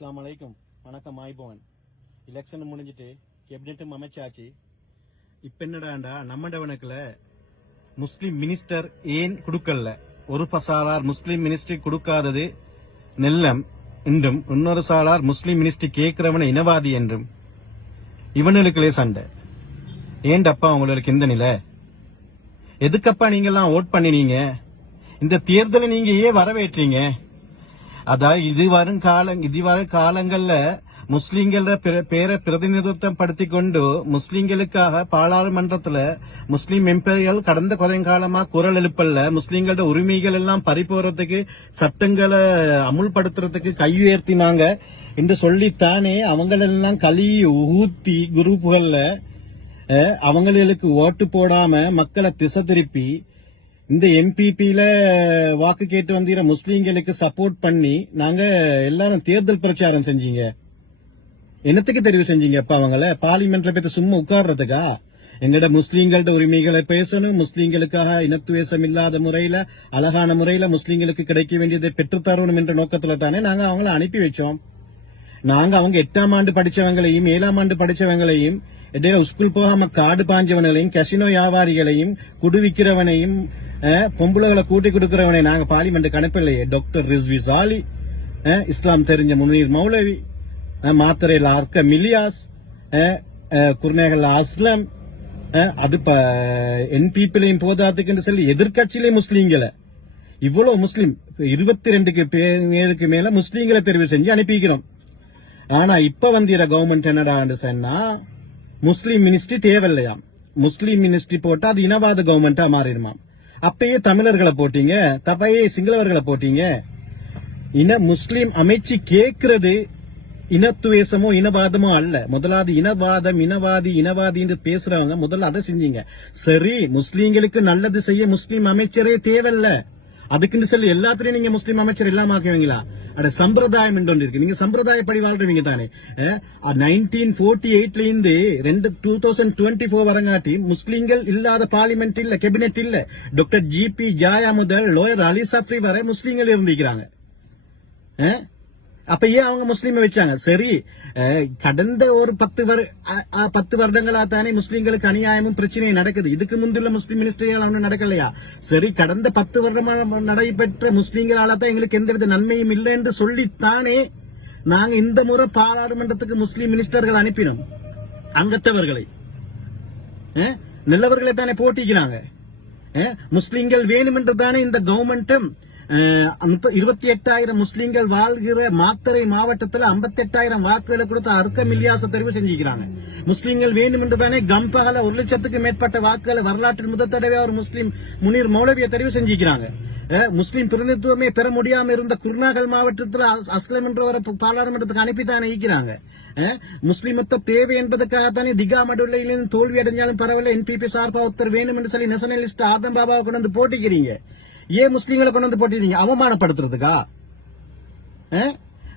அஸ்லாம் அலைக்கும். வணக்கம் ஆய்பவன் எலெக்ஷன் முடிஞ்சிட்டு கேபினெட்டும் அமைச்சாச்சு. இப்ப என்னடாண்டா நம்மடவனுக்குல முஸ்லீம் மினிஸ்டர் ஏன் கொடுக்கல? ஒரு பசாலார் முஸ்லீம் மினிஸ்டர் கொடுக்காதது நெல்லம் என்றும் இன்னொரு சாலார் முஸ்லீம் மினிஸ்டர் கேட்கிறவன இனவாதி என்றும். இவனுக்குள்ளே சண்டை. ஏண்டப்பா உங்களுக்கு இந்த நிலை எதுக்கப்பா நீங்கெல்லாம் ஓட் பண்ணினீங்க? இந்த தேர்தலை நீங்க ஏன் வரவேற்றீங்க? அதாவது இது வரும் காலம் இது வரும் காலங்கள்ல முஸ்லீம்கள பேரை பிரதிநிதித்துவம் படுத்தி கொண்டு முஸ்லீம்களுக்காக பாராளுமன்றத்துல முஸ்லீம் எம்பிகள் கடந்த குறை காலமா குரல் எழுப்பல்ல. முஸ்லீம்களோட உரிமைகள் எல்லாம் பறிப்போறதுக்கு சட்டங்களை அமுல்படுத்துறதுக்கு கையுயர்த்தினாங்க என்று சொல்லித்தானே அவங்களெல்லாம் களி ஊத்தி குரூப்புகள்ல அவங்களுக்கு ஓட்டு போடாம மக்களை திசை திருப்பி இந்த எம்பிபியில வாக்கு கேட்டு வந்தீங்க முஸ்லீம்களுக்கு சப்போர்ட் பண்ணி நாங்க எல்லாரும் தேர்தல் பிரச்சாரம் செஞ்சீங்க. என்னத்துக்கு தெரிவு செஞ்சீங்க அப்ப அவங்கள? பார்லிமெண்ட்ல போய் சும்மா உட்கார்றதுக்கா? எங்கட முஸ்லீம்களோட உரிமைகளை பேசணும். முஸ்லீம்களுக்காக இனத்துவேசம் இல்லாத முறையில அழகான முறையில முஸ்லீம்களுக்கு கிடைக்க வேண்டியதை பெற்றுத்தரணும் என்ற நோக்கத்துல தானே நாங்க அவங்கள அனுப்பி வச்சோம். நாங்க அவங்க எட்டாம் ஆண்டு படிச்சவங்களையும் ஏழாம் ஆண்டு படிச்சவங்களையும் இடையில ஸ்கூல் போகாம காடு பாஞ்சவங்களையும் கசினோ வியாபாரிகளையும் குடுவிக்கிறவனையும் பொம்பளைகளை கூட்டி கொடுக்கிறவனை நாங்க பார்லிமெண்ட் கணப்பில்லையே டாக்டர் ரிஸ்வி சாலி இஸ்லாம் தெரிஞ்ச முனீர் மௌலவி மாத்திரையில் அர்க்க மிலியாஸ் குர்நேகல் அஸ்லம் அது அது என்பிபிலையும் போதாதுக்குன்னு சொல்லி எதிர்கட்சியிலே முஸ்லீம்களை இவ்வளவு முஸ்லீம் இருபத்தி ரெண்டுக்கு பேருக்கு மேல முஸ்லீம்களை தெரிவு செஞ்சு அனுப்பிக்கிறோம் ஆனா இப்ப வந்திர கவர்மெண்ட் என்னடான்னு சொன்னா முஸ்லீம் மினிஸ்ட்ரி தேவையில்லையாம் முஸ்லீம் மினிஸ்ட்ரி போட்டா அது இனவாத கவர்மெண்டா மாறிடுமாம் அப்பயே தமிழர்களை போட்டீங்க தப்பையே சிங்களவர்களை போட்டீங்க. இன முஸ்லீம் அமைச்சு கேட்கறது இனத்துவேசமோ இனவாதமோ அல்ல. முதலாவது இனவாதம் இனவாதி இனவாதின்னு பேசுறவங்க முதல்ல அதை செஞ்சீங்க. சரி முஸ்லீம்களுக்கு நல்லது செய்ய முஸ்லீம் அமைச்சரே தேவையில்லை. அதுக்குன்னு சொல்லி எல்லாத்துலயும் நீங்க முஸ்லீம் அமைச்சர் எல்லாம் ஆக்குவீங்களா? அட சம்பிரதாயம் என்று ஒன்று இருக்கு நீங்க சம்பிரதாயப்படி வாழ்றீங்க தானே. நைன்டீன் போர்ட்டி எயிட்ல இருந்து ரெண்டு டூ தௌசண்ட் டுவெண்ட்டி ஃபோர் வரங்காட்டி முஸ்லீம்கள் இல்லாத பார்லிமெண்ட் இல்ல கேபினெட் இல்ல. டாக்டர் ஜி பி ஜாயா முதல் லோயர் அலி சப்ரி வரை முஸ்லீம்கள் இருந்திருக்கிறாங்க. அப்ப ஏன் அவங்க முஸ்லீமை வச்சாங்க சரி அஹ், கடந்த ஒரு பத்து வரு பத்து வருடங்களா தானே முஸ்லீம்களுக்கு அநியாயமும் பிரச்சனையும் நடக்குது இதுக்கு முந்துள்ள முஸ்லீம் மினிஸ்டர்கள் அவனு நடக்கலையா சரி கடந்த பத்து வருடமா நடைபெற்ற முஸ்லீம்களால தான் எங்களுக்கு எந்த வித நன்மையும் இல்லை என்று சொல்லித்தானே நாங்க இந்த முறை பாராளுமன்றத்துக்கு முஸ்லீம் மினிஸ்டர்கள் அனுப்பினோம் அங்கத்தவர்களை நல்லவர்களை தானே போட்டிக்கிறாங்க முஸ்லீம்கள் முஸ்லிம்கள் வேணுமென்று தானே இந்த கவர்மெண்ட்டும் இருபத்தி எட்டாயிரம் முஸ்லீம்கள் வாழ்கிற மாத்தரை மாவட்டத்தில் ஐம்பத்தி எட்டாயிரம் வாக்குகளை கொடுத்து அர்க்க மில்லியாச தெரிவு செஞ்சுக்கிறாங்க முஸ்லீம்கள் வேண்டும் என்று தானே கம்பகல ஒரு லட்சத்துக்கு மேற்பட்ட வாக்குகளை வரலாற்றில் முதல் தடவை ஒரு முஸ்லீம் முனீர் மௌலவியை தெரிவு செஞ்சுக்கிறாங்க முஸ்லீம் பிரதிநிதித்துவமே பெற முடியாம இருந்த குருநாகல் மாவட்டத்தில் அஸ்- அஸ்லம் என்ற ஒரு பாராளுமன்றத்துக்கு அனுப்பித்தானே ஈக்கிறாங்க அஹ், முஸ்லிமத்த தேவை என்பதற்காகத்தானே திகா மடுலையிலிருந்து தோல்வி அடைஞ்சாலும் பரவாயில்ல என்பிபி சார்பா ஒருத்தர் வேணும் என்று சொல்லி நேஷனலிஸ்ட் ஆதம் பாபாவை கொண்டு வந்து போட்டிக்கிறீங்க ஏன் முஸ்லீம்களை கொண்டு வந்து போட்டிருந்தீங்க அவமானப்படுத்துறதுக்கா?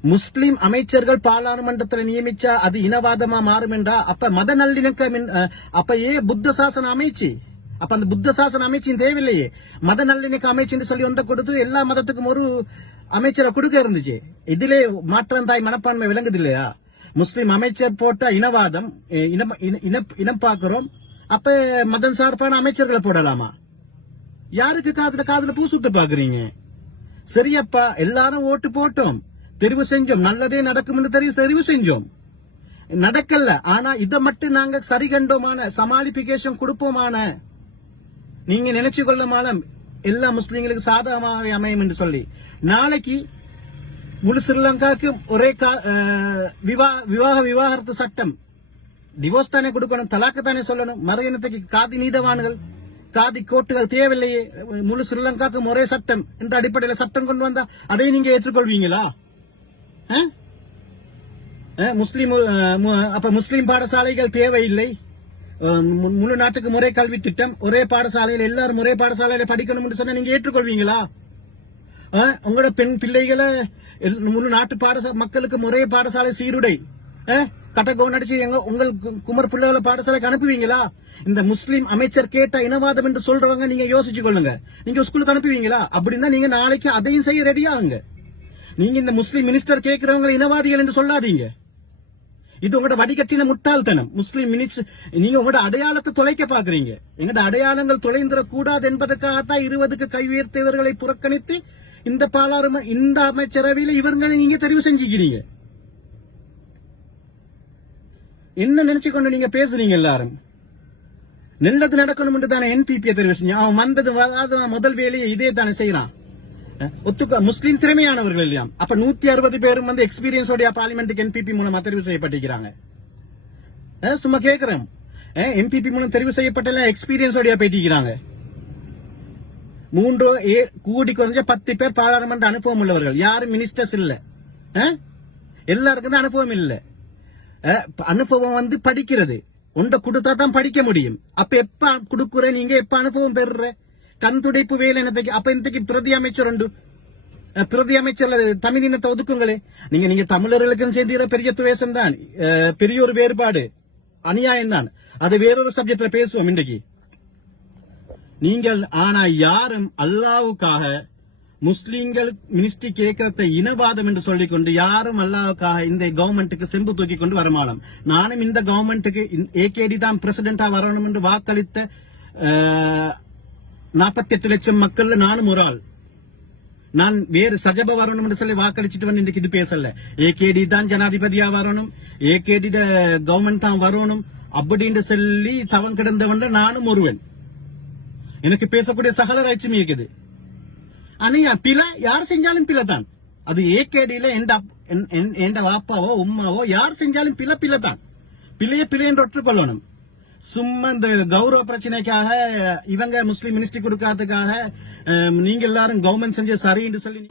முஸ்லிம் அமைச்சர்கள் பாராளுமன்றத்தில் நியமிச்சா அது இனவாதமா மாறும் என்றா அப்ப மத நல்லிணக்கம் அப்ப ஏ புத்த சாசன அமைச்சு. அப்ப அந்த புத்த சாசன அமைச்சின் தேவையில்லையே. மத நல்லிணக்க அமைச்சுன்னு சொல்லி ஒன்றை கொடுத்து எல்லா மதத்துக்கும் ஒரு அமைச்சரை கொடுக்க இருந்துச்சு. இதிலே மாற்றம் தாய் மனப்பான்மை விளங்குது இல்லையா? முஸ்லிம் அமைச்சர் போட்ட இனவாதம் இனம் இன- இனம் பார்க்கிறோம். அப்ப மதம் சார்பான அமைச்சர்களை போடலாமா? யாருக்கு காதுல காதுல பூ சுத்த பாக்குறீங்க? சரியப்பா எல்லாரும் ஓட்டு போட்டோம். தெரிவு செஞ்சோம். நல்லதே நடக்கும் தெரிவு தெரிவு செஞ்சோம். நடக்கல. ஆனா இத மட்டும் நாங்க சரி கண்டோமான சமாளிபிகேஷன் கொடுப்போமான. நீங்க நினைச்சு கொள்ளமான எல்லா முஸ்லீம்களுக்கு சாதகமாக அமையும் என்று சொல்லி. நாளைக்கு முழு ஸ்ரீலங்காக்கு ஒரே கா- விவா- விவாக விவாகரத்து சட்டம். டிவோர்ஸ் தானே கொடுக்கணும். தலாக்கு தானே சொல்லணும். மறு இனத்துக்கு காதி நீதவான்கள். காதி கோட்டுகள் தேவையில்லையே முழு ஸ்ரீலங்காக்கும் ஒரே சட்டம் என்ற அடிப்படையில் சட்டம் கொண்டு வந்தா அதை நீங்க ஏற்றுக்கொள்வீங்களா? முஸ்லீம் அப்ப முஸ்லீம் பாடசாலைகள் தேவையில்லை. மு- முழு நாட்டுக்கு முறை கல்வி திட்டம் ஒரே பாடசாலையில் எல்லாரும் ஒரே பாடசாலையில படிக்கணும்னு சொன்னா நீங்க ஏற்றுக்கொள்வீங்களா? உங்களோட பெண் பிள்ளைகளை எல்- முழு நாட்டு பாடசாலை மக்களுக்கு முறை பாடசாலை சீருடை. கட்டகோன் அடிச்சு எங்க உங்கள் குமர் பிள்ளைகளை பாடசாலைக்கு அனுப்புவீங்களா? இந்த முஸ்லீம் அமைச்சர் கேட்ட இனவாதம் என்று சொல்றவங்க நீங்க யோசிச்சு கொள்ளுங்க. நீங்க ஸ்கூலுக்கு அனுப்புவீங்களா? அப்படின்னா நீங்க நாளைக்கு அதையும் செய்ய ரெடியாகுங்க நீங்க இந்த முஸ்லீம் மினிஸ்டர் கேட்கிறவங்க இனவாதிகள் என்று சொல்லாதீங்க. இது உங்களோட வடிகட்டின முட்டாள்தனம். முஸ்லீம் மினிஸ்டர் நீங்க உங்களோட அடையாளத்தை தொலைக்க பாக்குறீங்க எங்களோட அடையாளங்கள் தொலைந்துடக்கூடாது என்பதற்காகத்தான் இருபதுக்கு கை உயர்த்தியவர்களை புறக்கணித்து இந்த பாராளுமன்ற இந்த அமைச்சரவையில இவர்களை நீங்க தெரிவு செஞ்சுக்கிறீங்க. என்ன நினைச்சுக்கொண்டு நீங்க பேசுறீங்க எல்லாரும். நல்லது நடக்கணும் என்று தானே என்பிபியை தெரிவு செஞ்சு அவன் வந்தது வராத முதல் வேலையை இதே தானே செய்யறான். ஒத்துக்க முஸ்லீம் திறமையானவர்கள் இல்லையா? அப்ப நூத்தி அறுபது பேரும் வந்து எக்ஸ்பீரியன்ஸோடைய பார்லிமெண்ட்டுக்கு என்பிபி மூலமா தெரிவு செய்யப்பட்டிருக்கிறாங்க. சும்மா கேக்குறேன். என்பிபி மூலம் தெரிவு செய்யப்பட்ட எக்ஸ்பீரியன்ஸோடைய போயிட்டிருக்கிறாங்க. மூன்றோ மூன்று ஏ- கூடி குறைஞ்ச பத்து பேர் பாராளுமன்ற அனுபவம் உள்ளவர்கள். யாரும் மினிஸ்டர்ஸ் இல்ல. எல்லாருக்கும் தான் அனுபவம் இல்லை. அனுபவம் வந்து படிக்கிறது. உண்ட கொடுத்தா தான் படிக்க முடியும். அப்ப எப்ப கொடுக்குற நீங்க எப்ப அனுபவம் பெறுற? கண் துடைப்பு வேலை என்னத்துக்கு? அப்ப இன்றைக்கு பிரதி அமைச்சர் உண்டு? பிரதி அமைச்சர் தமிழ் இனத்தை ஒதுக்குங்களே. நீங்க நீங்க தமிழர்களுக்கும் சேர்ந்த பெரிய துவேஷம் தான். பெரிய ஒரு வேறுபாடு. அநியாயம் தான். அது வேறொரு சப்ஜெக்ட்ல பேசுவோம் இன்றைக்கு நீங்கள் ஆனா யாரும் அல்லாவுக்காக முஸ்லீம்கள் மினிஸ்ட்ரி கேட்கறத இனவாதம் என்று சொல்லிக்கொண்டு யாரும் அல்லாவுக்காக இந்த கவர்மெண்ட்டுக்கு செம்பு தூக்கி கொண்டு வரமாலம் நானும் இந்த கவர்மெண்ட்டுக்கு ஏகேடி தான் பிரசிடென்டா வரணும் என்று வாக்களித்த நாற்பத்தி எட்டு லட்சம் மக்கள் நானும் ஒரு ஆள். நான் வேறு சஜப வரணும் என்று சொல்லி வாக்களிச்சுட்டு வந்து இன்னைக்கு இது பேசல. ஏகேடி தான் ஜனாதிபதியா வரணும். ஏகேடி கவர்மெண்ட் தான் வரணும். அப்படின்னு சொல்லி தவம் கிடந்தவன் நானும் ஒருவன். எனக்கு பேசக்கூடிய சகல ரைட்ஸும் இருக்குது. ஆனா பிழை யார் செஞ்சாலும் பிழை தான் அது ஏகேடியில எந்த எந்த வாப்பாவோ உம்மாவோ யார் செஞ்சாலும் பிழை பிழை தான் பிழைய பிழை என்று ஒற்றுக்கொள்ளணும். சும்மா இந்த கௌரவ பிரச்சனைக்காக இவங்க முஸ்லீம் மினிஸ்ட்ரி கொடுக்காததுக்காக நீங்க எல்லாரும் கவர்மெண்ட் செஞ்ச சரி என்று சொல்லி